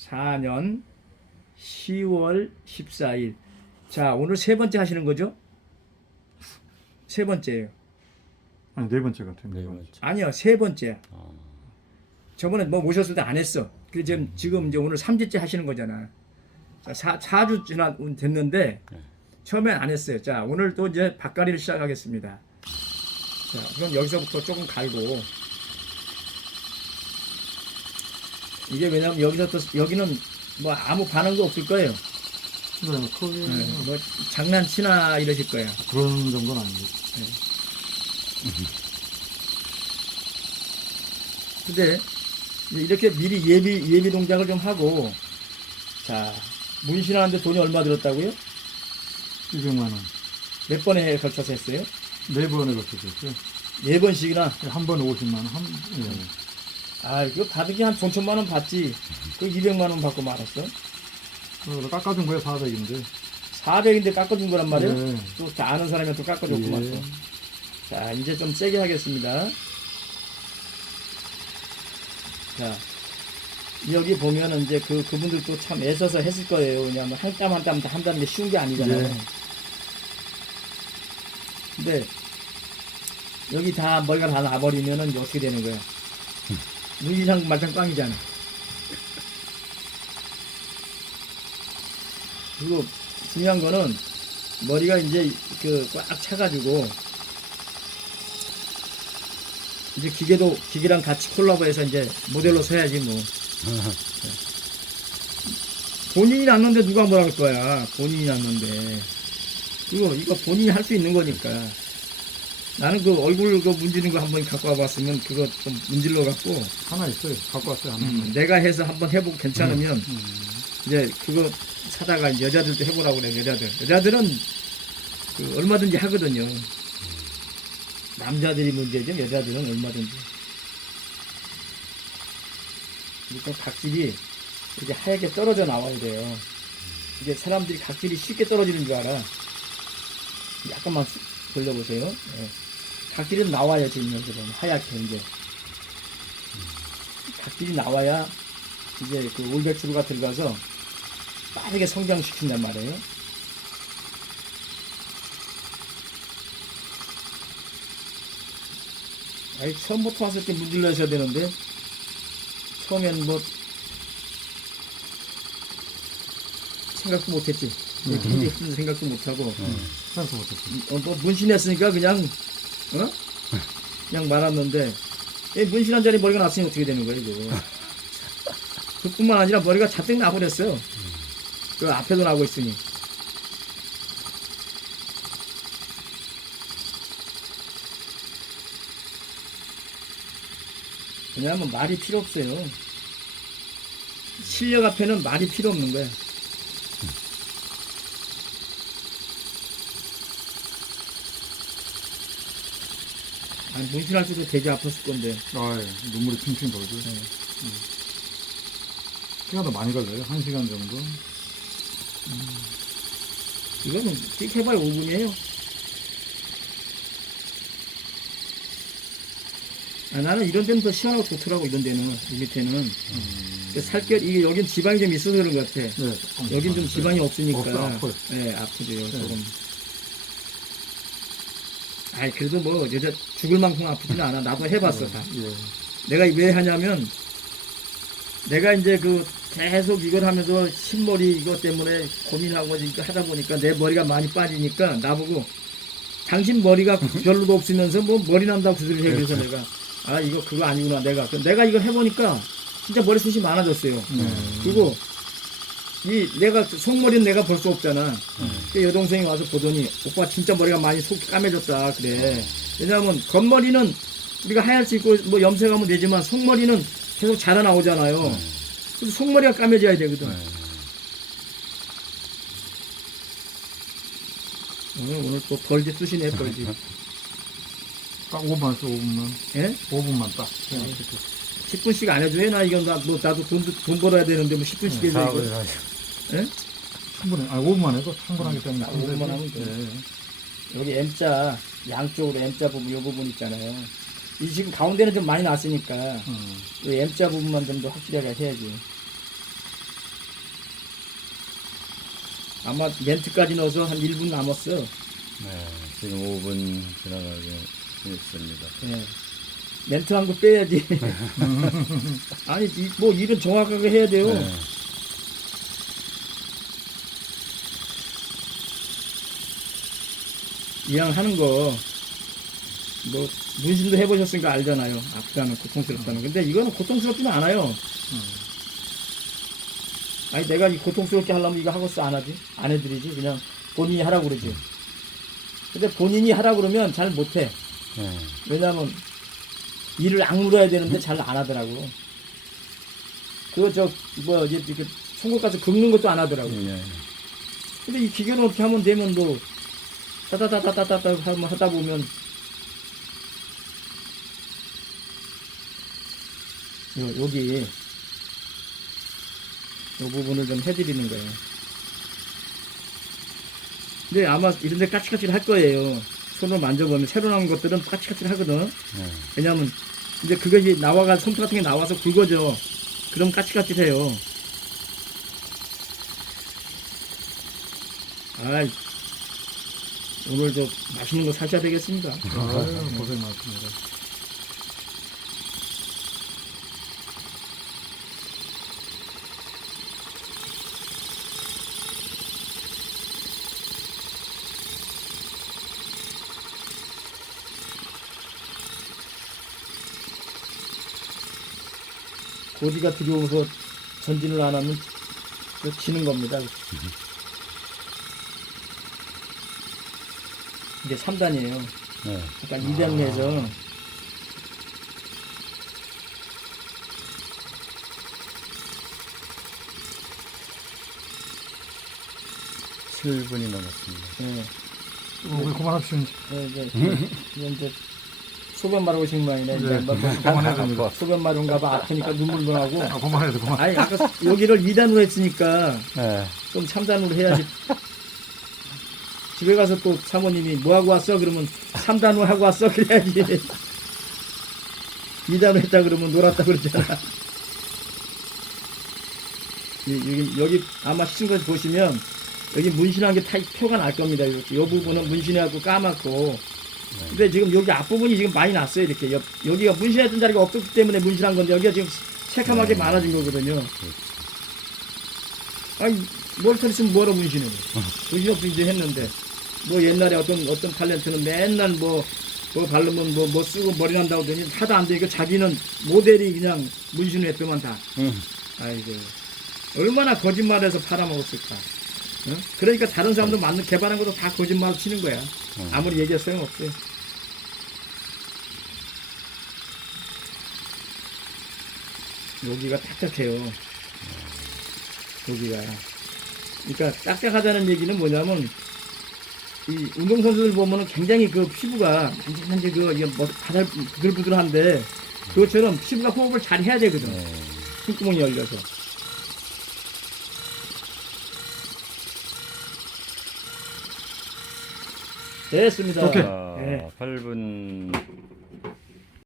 2024년 10월 14일. 자, 오늘 세 번째 하시는 거죠? 세 번째예요. 아니 네 번째 같아요. 네 번째. 아니요, 세 번째. 아, 저번에 뭐 모셨을 때 안 했어. 그 지금 지금 이제 오늘 3주째 하시는 거잖아. 자, 4, 4주 지나 됐는데 네. 처음엔 안 했어요. 자, 오늘 또 이제 밭가리를 시작하겠습니다. 자, 그럼 여기서부터 조금 갈고 이게 왜냐면 여기서 또 여기는 뭐 아무 반응도 없을 거예요. 네, 크게 네, 뭐 장난치나 이러실 거야. 그런 정도는 아니고. 근데 이제 이렇게 미리 예비 예비 동작을 좀 하고 자 문신하는데 돈이 얼마 들었다고요? 200만 원. 몇 번에 걸쳐서 했어요? 네 번에 걸쳐졌어요. 네 번씩이나. 한 번에 50만 원. 한 예. 아 이거 받은 한 돈천만 원 받지. 그 200만 원 받고 말았어. 그래서 깎아준 거에 400인데. 400인데 깎아준 거란 말이에요. 네. 또 아는 사람이 또 깎아줬구만 예. 또. 자 이제 좀 세게 하겠습니다. 자 여기 보면은 이제 그 그분들도 참 애써서 했을 거예요. 왜냐하면 한 땀 한땀 한다는 게 쉬운 게 아니잖아요. 예. 근데 여기 다 머리가 다 나버리면은 어떻게 되는 거야? 무지장 말짱 꽝이잖아. 그리고 중요한 거는 머리가 이제 그 꽉 차가지고 이제 기계도 기계랑 같이 콜라보해서 이제 모델로 서야지 뭐. 본인이 났는데 누가 뭐라 할 거야? 본인이 났는데. 이거 이거 본인이 할 수 있는 거니까. 나는 그 얼굴 그 문지는 거 한번 갖고 와봤으면 그거 좀 문질러 갖고 하나 있어요. 갖고 왔어요. 하나. 음, 내가 해서 한번 해보고 괜찮으면 음. 이제 그거 사다가 여자들도 해보라고 그래 여자들 여자들은 그 얼마든지 하거든요 남자들이 문제죠 여자들은 얼마든지 그러니까 각질이 이렇게 하얗게 떨어져 나와야 돼요 이게 사람들이 각질이 쉽게 떨어지는 줄 알아 약간만 쑥 돌려보세요 예. 각질은 나와야 지금 여기서 하얗게 이제 각질이 나와야 이제 그 올백주루가 들어가서 빠르게 성장시킨단 말이에요. 아니, 처음부터 왔을 때 문질러셔야 되는데, 처음엔 뭐, 생각도 못했지. 이렇게 음. 생각도 못하고, 생각도 못했어요. 어, 뭐 문신했으니까 그냥, 어? 그냥 말았는데, 이 문신한 자리 머리가 났으니 어떻게 되는 거예요, 이거. 그뿐만 아니라 머리가 잔뜩 나버렸어요. 그 앞에도 나고 있으니. 왜냐하면 말이 필요 없어요. 실력 앞에는 말이 필요 없는 거야. 아니, 문신할 때도 되게 아팠을 건데. 아, 예. 눈물이 핑핑 돌죠. 네. 음. 시간도 많이 걸려요. 한 시간 정도. 이거는 띡 해봐야 5분이에요. 아, 나는 이런 데는 더 시원하고 좋더라고, 이런 데는. 이 밑에는. 그 살결, 이게 여긴 지방이 좀 있어서 그런 것 같아. 네. 여긴 좀 지방이 없으니까. 없어. 네, 아프죠, 네. 조금. 아이, 그래도 뭐, 여자 죽을 만큼 아프지는 않아. 나도 해봤어, 다. 예. 내가 왜 하냐면 내가 이제 그 계속 이걸 하면서 흰머리 이것 때문에 고민하고 이거 하다 보니까 내 머리가 많이 빠지니까 나보고 당신 머리가 별로도 없으면서 뭐 머리 난다고 그 소리를 해 그래서 내가 아 이거 그거 아니구나 내가 그 내가 이걸 해보니까 진짜 머리숱이 많아졌어요 음. 그리고 이 내가 속머리는 내가 볼 수 없잖아 그 여동생이 와서 보더니 오빠 진짜 머리가 많이 속 까매졌다 그래 왜냐하면 겉머리는 우리가 하얄 수 있고 뭐 염색하면 되지만 속머리는 계속 자라나오잖아요 그래서 속머리가 까매져야 되거든 네. 오늘 오늘 또 벌지 쑤시네 벌지 딱 5분만 써, 5분만. 예? 5분만 딱. 네. 10분씩 안 해줘요 나 이건 나, 뭐 나도 돈, 돈 벌어야 되는데 뭐 10분씩 해줘 이거. 예? 충분해. 아, 5분만 해도 충분하기 때문에. 아, 5분만 하면 돼. 예. 여기 M자 양쪽으로 M자 부분 요 부분 있잖아요 이 지금 가운데는 좀 많이 났으니까 음. 이 M자 부분만 좀 더 확실하게 해야지 아마 멘트까지 넣어서 한 1분 남았어. 네, 지금 5분 지나가게 했습니다. 예. 멘트 한 거 빼야지. 아니, 이- 뭐 일은 정확하게 해야 돼요. 네. 이왕 하는 거, 뭐, 문신도 해보셨으니까 알잖아요. 아프다는, 고통스럽다는. 근데 이거는 고통스럽지는 않아요. 아니, 내가 이 고통스럽게 하려면 이거 하고서 안 하지? 안 해드리지? 그냥 본인이 하라고 그러지. 근데 본인이 하라고 그러면 잘 못해. 네. 왜냐면, 일을 악물어야 되는데 잘 안 하더라고. 그거 저, 뭐, 이제 이렇게 송곳 가서 긁는 것도 안 하더라고. 네. 근데 이 기계는 어떻게 하면 되면 뭐 따다다다다다다 하면 하다 보면 요, 여기 요 부분을 좀 해드리는 거예요. 근데 아마 이런데 까치까치 할 거예요. 손으로 만져보면 새로 나온 것들은 까치까치 하거든. 네. 왜냐면 이제 그것이 나와가 손톱 같은 게 나와서 굵어져. 그럼 까치까치해요. 아이 오늘 저 맛있는 거 사셔야 되겠습니다. 아유, 고생 많습니다. 고지가 들어오서 전진을 안 하면 그 지는 겁니다. 이게 3단이에요. 네. 약간 2단에서 칠 7분이 남았습니다. 네, 어, 우리 그만합시다. 이제. 네, 이제, 이제, 이제 소변 마르고 모양이네. 이제 네, 뭐, 그만해야 됩니다. 소변 마른가 봐. 아프니까 눈물도 나고. 아, 그만해야 돼, 그만. 아니, 아까 여기를 2단으로 했으니까 네. 좀 3단으로 해야지. 집에 가서 또 사모님이 뭐 하고 왔어? 그러면 3단으로 하고 왔어? 그래야지. 2단으로 했다 그러면 놀았다 그러잖아. 이- 여기, 여기 아마 거 보시면 여기 문신한 게 다 표가 날 겁니다. 이렇게. 이 부분은 문신해갖고 까맣고. 근데 지금 여기 앞부분이 지금 많이 났어요. 이렇게. 옆, 여기가 문신했던 자리가 없었기 때문에 문신한 건데 여기가 지금 새카맣게 네. 많아진 거거든요. 아니 머리털 있으면 뭐하러 문신을 문신 없이 이제 했는데 뭐 옛날에 어떤 어떤 탤런트는 맨날 뭐, 뭐 바르면 뭐, 뭐 쓰고 머리 난다고 하더니 하도 안 되니까 자기는 모델이 그냥 문신을 했더만 다. 음. 아이고. 얼마나 거짓말해서 팔아먹었을까. 어? 그러니까 다른 사람도 만든 개발한 것도 다 거짓말 치는 거야. 음. 아무리 얘기할 소용 없어요 여기가 딱딱해요. 여기가. 그러니까 딱딱하다는 얘기는 뭐냐면 이 운동선수들 보면은 굉장히 그 피부가 만지만지 그 이게 뭐 바들 부들부들한데 그것처럼 피부가 호흡을 잘 해야 되거든 네. 숨구멍이 열려서 됐습니다 오케이. 자, 네. 8분